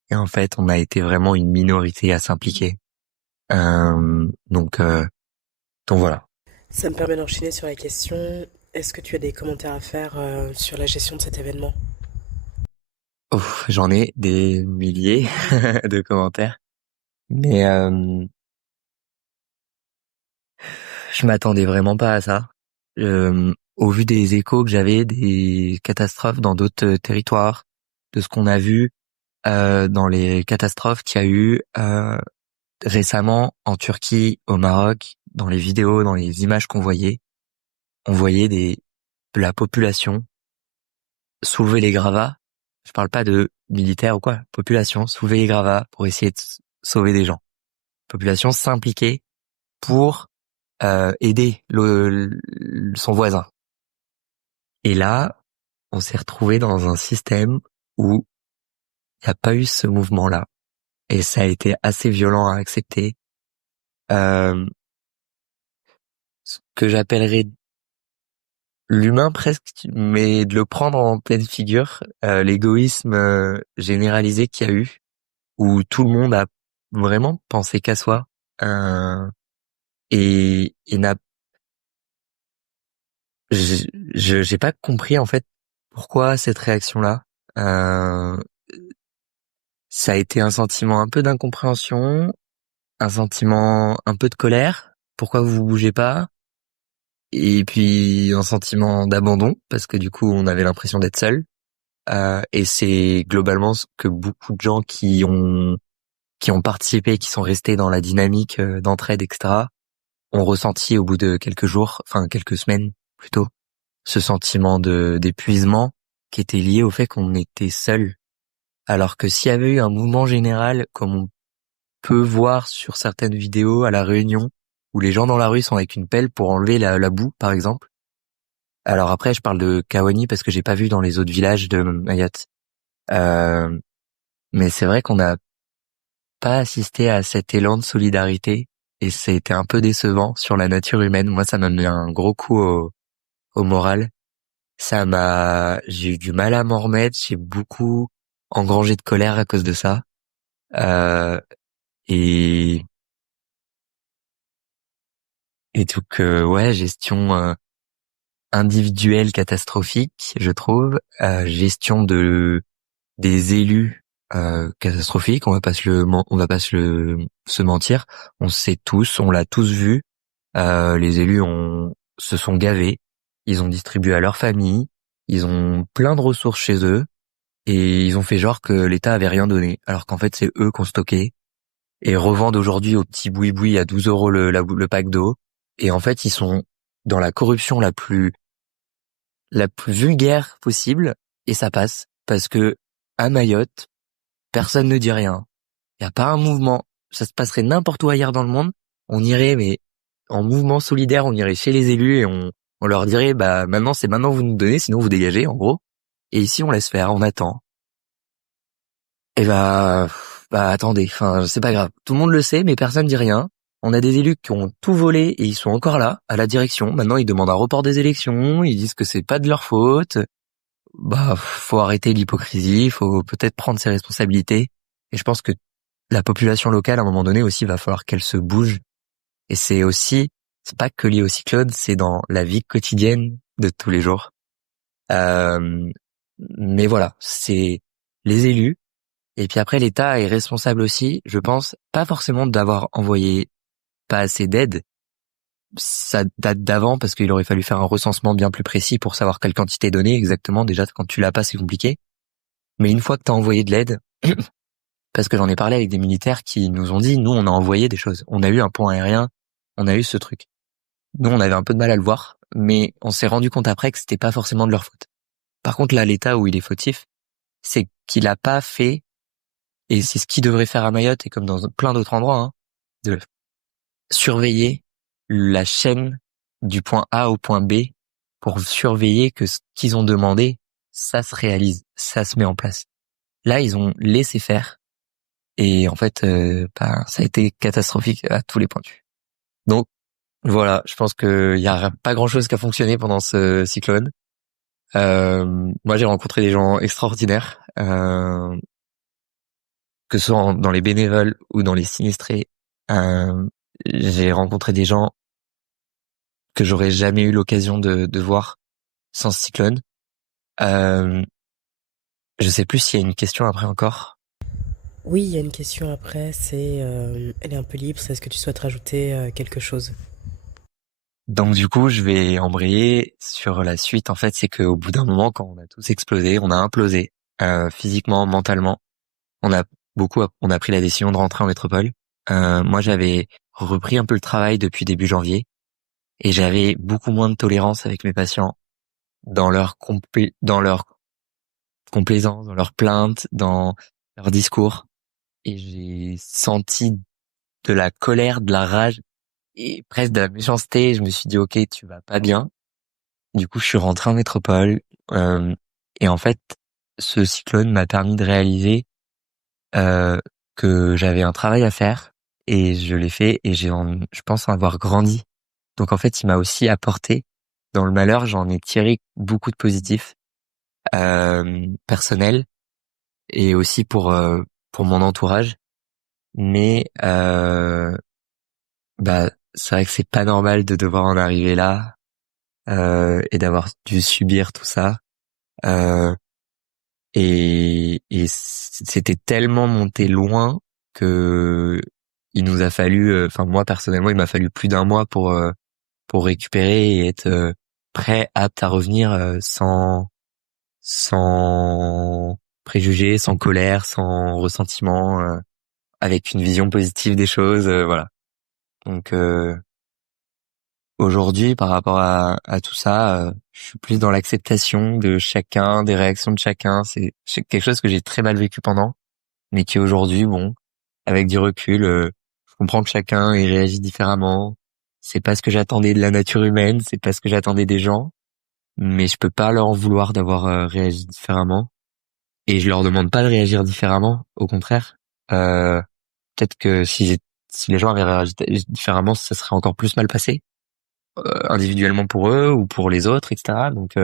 et en fait on a été vraiment une minorité à s'impliquer. Donc voilà. Ça me permet d'enchaîner sur la question. Est-ce que tu as des commentaires à faire sur la gestion de cet événement? Ouf, j'en ai des milliers de commentaires, mais je m'attendais vraiment pas à ça. Au vu des échos que j'avais des catastrophes dans d'autres territoires, de ce qu'on a vu dans les catastrophes qu'il y a eu récemment en Turquie, au Maroc, dans les vidéos, dans les images qu'on voyait, on voyait de la population soulever les gravats. Je parle pas de militaires ou quoi, population soulever les gravats pour essayer de sauver des gens. Population s'impliquer pour aider son voisin. Et là, on s'est retrouvé dans un système où il n'y a pas eu ce mouvement-là. Et ça a été assez violent à accepter. Ce que j'appellerais l'humain presque, mais de le prendre en pleine figure, l'égoïsme généralisé qu'il y a eu, où tout le monde a vraiment pensé qu'à soi, et n'a, j'ai pas compris en fait pourquoi cette réaction-là. Euh, Ça a été un sentiment un peu d'incompréhension, un sentiment un peu de colère. Pourquoi vous bougez pas? Et puis un sentiment d'abandon parce que du coup on avait l'impression d'être seul. Et c'est globalement ce que beaucoup de gens qui ont participé, qui sont restés dans la dynamique d'entraide, etc., ont ressenti au bout de quelques jours, enfin quelques semaines plutôt, ce sentiment de d'épuisement qui était lié au fait qu'on était seul. Alors que s'il y avait eu un mouvement général, comme on peut voir sur certaines vidéos à La Réunion, où les gens dans la rue sont avec une pelle pour enlever la boue, par exemple. Alors après, je parle de Kaoni parce que j'ai pas vu dans les autres villages de Mayotte. Euh, mais c'est vrai qu'on n'a pas assisté à cet élan de solidarité et c'était un peu décevant sur la nature humaine. Moi, ça m'a mis un gros coup au moral. J'ai eu du mal à m'en remettre. J'ai beaucoup engrangé de colère à cause de ça. Euh, et donc ouais, gestion individuelle catastrophique, je trouve. Gestion des élus catastrophique. On va pas se mentir. On sait tous, on l'a tous vu. Les élus se sont gavés. Ils ont distribué à leur famille. Ils ont plein de ressources chez eux et ils ont fait genre que l'État avait rien donné, alors qu'en fait c'est eux qui ont stocké et revendent aujourd'hui au petit boui-boui à 12 € le pack d'eau. Et en fait ils sont dans la corruption la plus vulgaire possible et ça passe parce que à Mayotte personne ne dit rien. Il y a pas un mouvement. Ça se passerait n'importe où ailleurs dans le monde. On irait, mais en mouvement solidaire, on irait chez les élus et on leur dirait, bah, maintenant, c'est maintenant vous nous donnez, sinon vous dégagez, en gros. Et ici, on laisse faire, on attend. Et bah, attendez, enfin, c'est pas grave. Tout le monde le sait, mais personne dit rien. On a des élus qui ont tout volé et ils sont encore là, à la direction. Maintenant, ils demandent un report des élections. Ils disent que c'est pas de leur faute. Bah, faut arrêter l'hypocrisie. Faut peut-être prendre ses responsabilités. Et je pense que la population locale, à un moment donné aussi, va falloir qu'elle se bouge. Et c'est pas que lié au cyclone, c'est dans la vie quotidienne de tous les jours. Euh, mais voilà, c'est les élus. Et puis après, l'État est responsable aussi, je pense, pas forcément d'avoir envoyé pas assez d'aide. Ça date d'avant parce qu'il aurait fallu faire un recensement bien plus précis pour savoir quelle quantité donner exactement. Déjà, quand tu l'as pas, c'est compliqué. Mais une fois que tu as envoyé de l'aide, parce que j'en ai parlé avec des militaires qui nous ont dit, nous, on a envoyé des choses. On a eu un pont aérien, on a eu ce truc. Nous, on avait un peu de mal à le voir, mais on s'est rendu compte après que c'était pas forcément de leur faute. Par contre, là, l'État où il est fautif, c'est qu'il a pas fait, et c'est ce qu'il devrait faire à Mayotte et comme dans plein d'autres endroits, hein, de surveiller la chaîne du point A au point B pour surveiller que ce qu'ils ont demandé, ça se réalise, ça se met en place. Là, ils ont laissé faire. Et en fait, ça a été catastrophique à tous les points de vue. Donc voilà, je pense qu'il y a pas grand-chose qui a fonctionné pendant ce cyclone. Moi, j'ai rencontré des gens extraordinaires, que ce soit dans les bénévoles ou dans les sinistrés. J'ai rencontré des gens que j'aurais jamais eu l'occasion de voir sans ce cyclone. Je sais plus s'il y a une question après encore. Oui, il y a une question après, elle est un peu libre, c'est est-ce que tu souhaites rajouter quelque chose? Donc du coup, je vais embrayer sur la suite. En fait, c'est qu'au bout d'un moment, quand on a tous explosé, on a implosé physiquement, mentalement. On a pris la décision de rentrer en métropole. Moi, j'avais repris un peu le travail depuis début janvier et j'avais beaucoup moins de tolérance avec mes patients dans leur complaisance, dans leurs plaintes, dans leur discours. Et j'ai senti de la colère, de la rage et presque de la méchanceté. Je me suis dit, ok, tu vas pas bien. Du coup, je suis rentré en métropole. Et en fait, ce cyclone m'a permis de réaliser euh, que j'avais un travail à faire et je l'ai fait et je pense en avoir grandi. Donc en fait, il m'a aussi apporté dans le malheur, j'en ai tiré beaucoup de positifs personnels et aussi pour mon entourage. Mais bah c'est vrai que c'est pas normal de devoir en arriver là et d'avoir dû subir tout ça. Euh, et c'était tellement monté loin que il nous a fallu, enfin moi personnellement, il m'a fallu plus d'un mois pour récupérer et être prêt, apte à revenir sans préjugés, sans colère, sans ressentiment, avec une vision positive des choses, voilà. Donc aujourd'hui, par rapport à tout ça, je suis plus dans l'acceptation de chacun, des réactions de chacun. C'est quelque chose que j'ai très mal vécu pendant, mais qui aujourd'hui, bon, avec du recul, je comprends que chacun y réagit différemment. C'est pas ce que j'attendais de la nature humaine, c'est pas ce que j'attendais des gens, mais je peux pas leur en vouloir d'avoir réagi différemment. Et je leur demande pas de réagir différemment, au contraire. Euh, Peut-être que si les gens avaient réagi différemment, ça serait encore plus mal passé, individuellement pour eux ou pour les autres, etc. Donc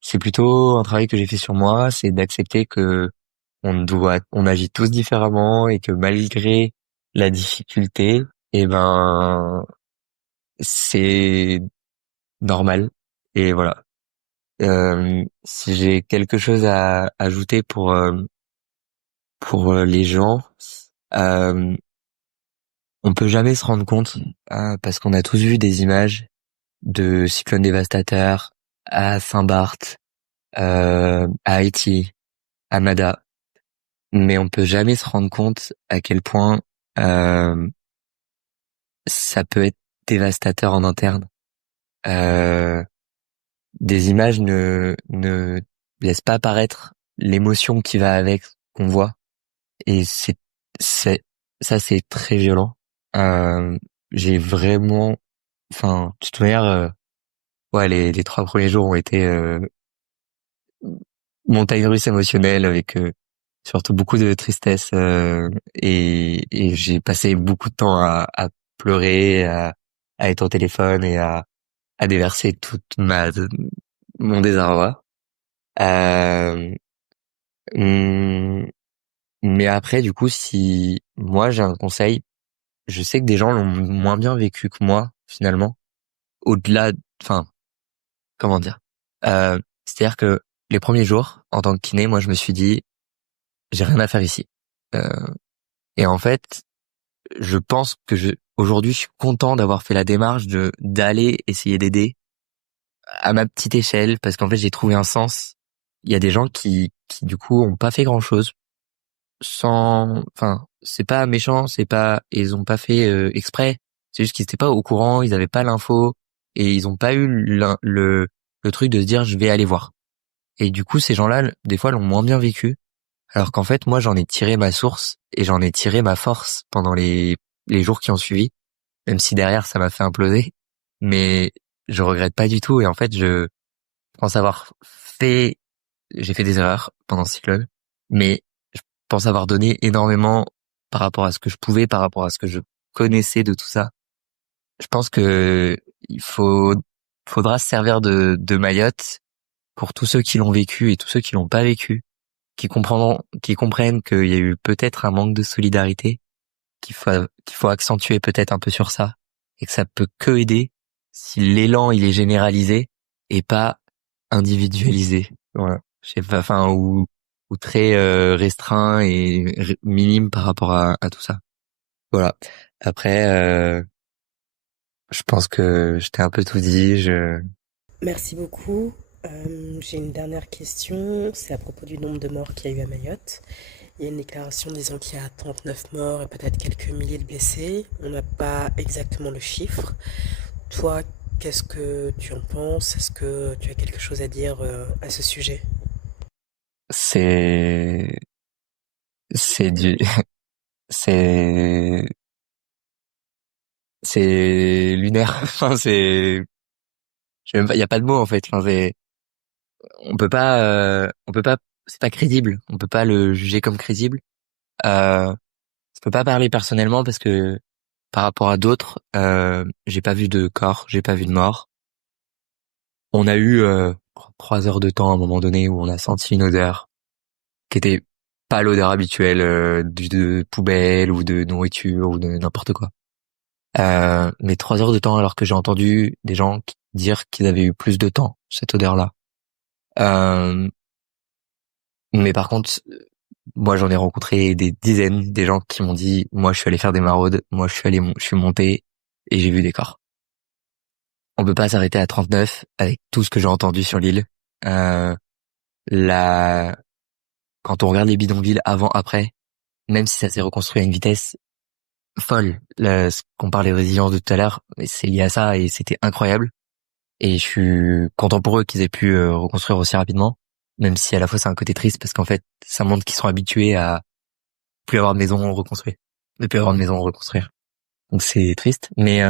c'est plutôt un travail que j'ai fait sur moi, c'est d'accepter que on agit tous différemment et que malgré la difficulté, eh ben c'est normal. Et voilà. Si j'ai quelque chose à ajouter pour les gens, euh, on peut jamais se rendre compte parce qu'on a tous vu des images de cyclones dévastateurs à Saint-Barth, à Haïti, à Mada, mais on peut jamais se rendre compte à quel point euh, ça peut être dévastateur en interne. Euh, des images ne laissent pas apparaître l'émotion qui va avec qu'on voit, et c'est ça, c'est très violent. J'ai vraiment, enfin, de toute manière, ouais, les 3 premiers jours ont été montagne russe émotionnelle avec surtout beaucoup de tristesse et j'ai passé beaucoup de temps à pleurer, à être au téléphone et à déverser toute mon désarroi. Euh, hum, mais après, du coup, si moi j'ai un conseil, je sais que des gens l'ont moins bien vécu que moi finalement. Au-delà, enfin, comment dire, c'est-à-dire que les premiers jours en tant que kiné, moi je me suis dit j'ai rien à faire ici. Euh, et en fait, je pense que aujourd'hui, je suis content d'avoir fait la démarche de d'aller essayer d'aider à ma petite échelle, parce qu'en fait, j'ai trouvé un sens. Il y a des gens qui du coup, ont pas fait grand-chose enfin, c'est pas méchant, ils ont pas fait exprès. C'est juste qu'ils étaient pas au courant, ils avaient pas l'info, et ils ont pas eu le truc de se dire, je vais aller voir. Et du coup, ces gens-là, des fois, l'ont moins bien vécu. Alors qu'en fait, moi, j'en ai tiré ma source et j'en ai tiré ma force pendant les jours qui ont suivi, même si derrière, ça m'a fait imploser. Mais je regrette pas du tout. Et en fait, je pense avoir j'ai fait des erreurs pendant ce cyclone, mais je pense avoir donné énormément par rapport à ce que je pouvais, par rapport à ce que je connaissais de tout ça. Je pense que faudra se servir de Mayotte pour tous ceux qui l'ont vécu et tous ceux qui l'ont pas vécu, qui comprennent qu'il y a eu peut-être un manque de solidarité, qu'il faut accentuer peut-être un peu sur ça, et que ça peut que aider si l'élan il est généralisé et pas individualisé. Voilà. Je sais pas, enfin, ou très restreint et minime par rapport à tout ça. Voilà. Après, je pense que je t'ai un peu tout dit. Merci beaucoup. J'ai une dernière question, c'est à propos du nombre de morts qu'il y a eu à Mayotte. Il y a une déclaration disant qu'il y a 39 morts et peut-être quelques milliers de blessés. On n'a pas exactement le chiffre. Toi, qu'est-ce que tu en penses? Est-ce que tu as quelque chose à dire à ce sujet? C'est, c'est du, c'est, c'est lunaire. Enfin, il y a pas de mots en fait. Enfin, on peut pas, c'est pas crédible. On peut pas le juger comme crédible. Je peux pas parler personnellement parce que par rapport à d'autres, j'ai pas vu de corps, j'ai pas vu de mort. On a eu 3 heures de temps à un moment donné où on a senti une odeur qui était pas l'odeur habituelle de poubelle ou de nourriture ou de n'importe quoi. Mais 3 heures de temps alors que j'ai entendu des gens dire qu'ils avaient eu plus de temps cette odeur-là. Euh, mais par contre, moi j'en ai rencontré des dizaines, des gens qui m'ont dit, moi je suis allé faire des maraudes, moi je suis monté et j'ai vu des corps. On peut pas s'arrêter à 39 avec tout ce que j'ai entendu sur l'île. Euh, la... Quand on regarde les bidonvilles avant, après, même si ça s'est reconstruit à une vitesse folle, ce qu'on parlait de résilience de tout à l'heure, c'est lié à ça et c'était incroyable. Et je suis content pour eux qu'ils aient pu reconstruire aussi rapidement, même si à la fois c'est un côté triste parce qu'en fait, ça montre qu'ils sont habitués à plus avoir de maison reconstruite, ne plus avoir de maison à reconstruire. Donc c'est triste. Mais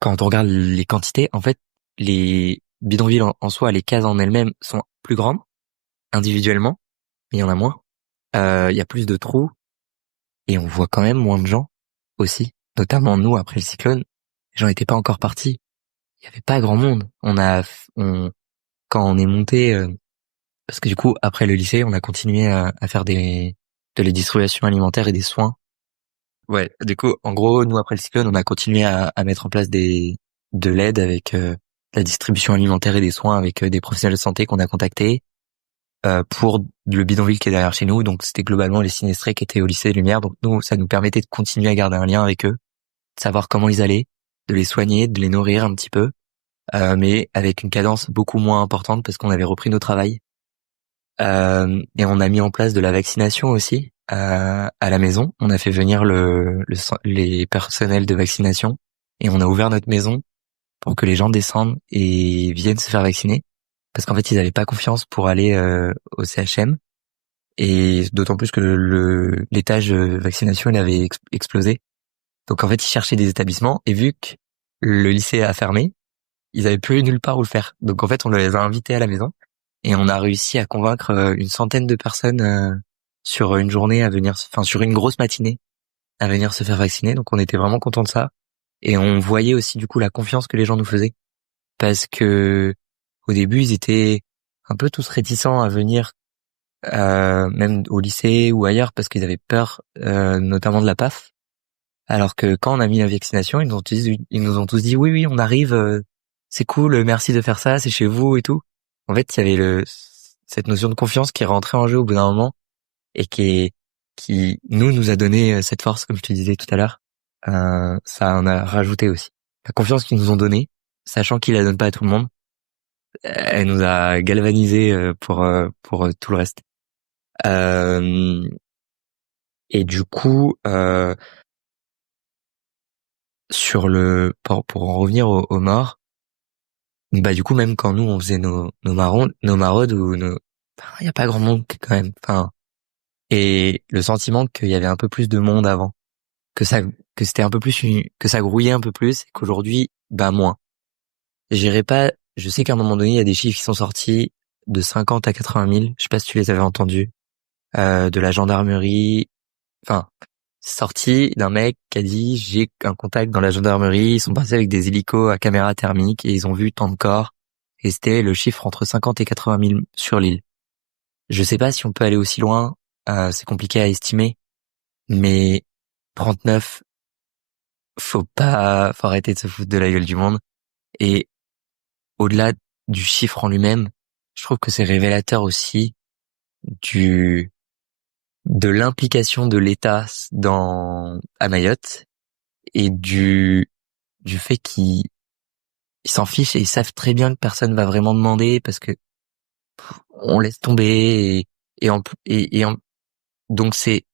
quand on regarde les quantités, en fait, les bidonvilles en soi, les cases en elles-mêmes sont plus grandes individuellement, mais il y en a moins. Il y a plus de trous et on voit quand même moins de gens aussi. Notamment nous après le cyclone, les gens n'étaient pas encore partis. Il y avait pas grand monde. Quand on est monté, parce que du coup après le lycée, on a continué à faire de la distribution alimentaire et des soins. Ouais, du coup, en gros, nous après le cyclone, on a continué à mettre en place de l'aide avec la distribution alimentaire et des soins avec des professionnels de santé qu'on a contactés pour le bidonville qui est derrière chez nous. Donc c'était globalement les sinistrés qui étaient au lycée des Lumières. Donc nous, ça nous permettait de continuer à garder un lien avec eux, de savoir comment ils allaient, de les soigner, de les nourrir un petit peu, mais avec une cadence beaucoup moins importante parce qu'on avait repris nos travails. Et on a mis en place de la vaccination aussi à la maison. On a fait venir les personnels de vaccination et on a ouvert notre maison pour que les gens descendent et viennent se faire vacciner. Parce qu'en fait, ils n'avaient pas confiance pour aller au CHM. Et d'autant plus que l'étage de vaccination, il avait explosé. Donc en fait, ils cherchaient des établissements. Et vu que le lycée a fermé, ils avaient plus nulle part où le faire. Donc en fait, on les a invités à la maison. Et on a réussi à convaincre une centaine de personnes sur une journée à venir, enfin sur une grosse matinée à venir se faire vacciner. Donc on était vraiment contents de ça. Et on voyait aussi du coup la confiance que les gens nous faisaient. Parce que au début, ils étaient un peu tous réticents à venir, même au lycée ou ailleurs, parce qu'ils avaient peur, notamment de la PAF. Alors que quand on a mis la vaccination, ils nous ont tous dit oui, oui, on arrive, c'est cool, merci de faire ça, c'est chez vous et tout. En fait, il y avait cette notion de confiance qui est rentrée en jeu au bout d'un moment et qui nous a donné cette force, comme je te disais tout à l'heure. Ça en a rajouté aussi. La confiance qu'ils nous ont donnée, sachant qu'ils la donnent pas à tout le monde, elle nous a galvanisé pour tout le reste. Et du coup, pour en revenir aux morts, bah du coup même quand nous on faisait nos maraudes ou il y a pas grand monde quand même. Enfin, et le sentiment qu'il y avait un peu plus de monde avant, que c'était un peu plus que ça grouillait un peu plus, et qu'aujourd'hui bah moins. J'irai pas. Je sais qu'à un moment donné il y a des chiffres qui sont sortis de 50 à 80 000. Je sais pas si tu les avais entendus. De la gendarmerie. Enfin, sorti d'un mec qui a dit j'ai un contact dans la gendarmerie, ils sont passés avec des hélicos à caméra thermique et ils ont vu tant de corps et c'était le chiffre entre 50 et 80 000 sur l'île. Je sais pas si on peut aller aussi loin, c'est compliqué à estimer, mais 39, faut arrêter de se foutre de la gueule du monde. Et au-delà du chiffre en lui-même, je trouve que c'est révélateur aussi de l'implication de l'État à Mayotte et du fait qu'ils s'en fichent et ils savent très bien que personne va vraiment demander parce que on laisse tomber donc c'est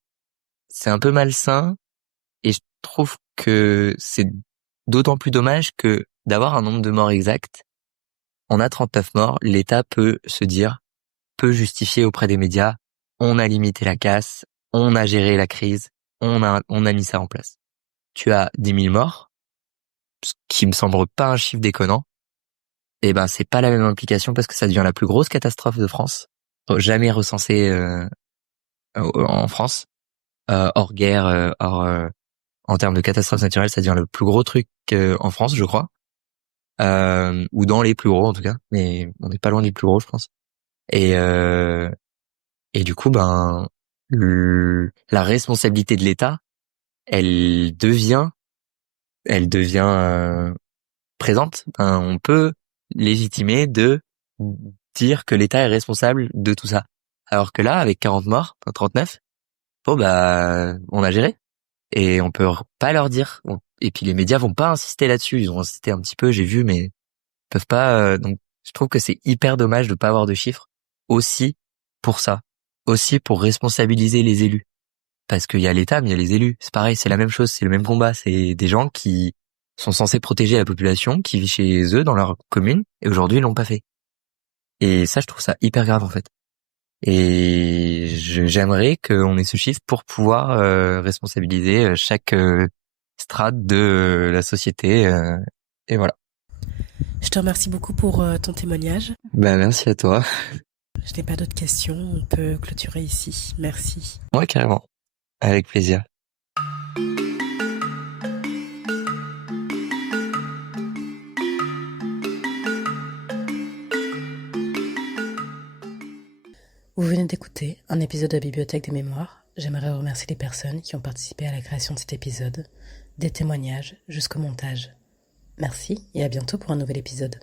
un peu malsain et je trouve que c'est d'autant plus dommage que d'avoir un nombre de morts exact, on a 39 morts, l'État peut justifier auprès des médias, on a limité la casse, on a géré la crise, on a mis ça en place. Tu as 10 000 morts, ce qui me semble pas un chiffre déconnant. Et ben c'est pas la même implication parce que ça devient la plus grosse catastrophe de France, jamais recensée en France, hors guerre, en termes de catastrophes naturelles, ça devient le plus gros truc en France, je crois, ou dans les plus gros en tout cas, mais on n'est pas loin des plus gros, je pense. Et et du coup, ben, la responsabilité de l'État, elle devient, elle devient présente. Ben, on peut légitimer de dire que l'État est responsable de tout ça. Alors que là, avec 40 morts, enfin 39, bon bah, on a géré. Et on peut pas leur dire. Et puis les médias vont pas insister là-dessus. Ils ont insisté un petit peu, j'ai vu, mais ils peuvent pas. Donc, je trouve que c'est hyper dommage de pas avoir de chiffres aussi pour ça, aussi pour responsabiliser les élus. Parce qu'il y a l'État, mais il y a les élus. C'est pareil, c'est la même chose, c'est le même combat. C'est des gens qui sont censés protéger la population, qui vit chez eux dans leur commune, et aujourd'hui ils l'ont pas fait. Et ça, je trouve ça hyper grave en fait. Et j'aimerais qu'on ait ce chiffre pour pouvoir responsabiliser chaque strate de la société. Et voilà. Je te remercie beaucoup pour ton témoignage. Bah merci à toi. Je n'ai pas d'autres questions, on peut clôturer ici. Merci. Ouais, carrément. Avec plaisir. Vous venez d'écouter un épisode de la Bibliothèque des Mémoires. J'aimerais remercier les personnes qui ont participé à la création de cet épisode, des témoignages jusqu'au montage. Merci et à bientôt pour un nouvel épisode.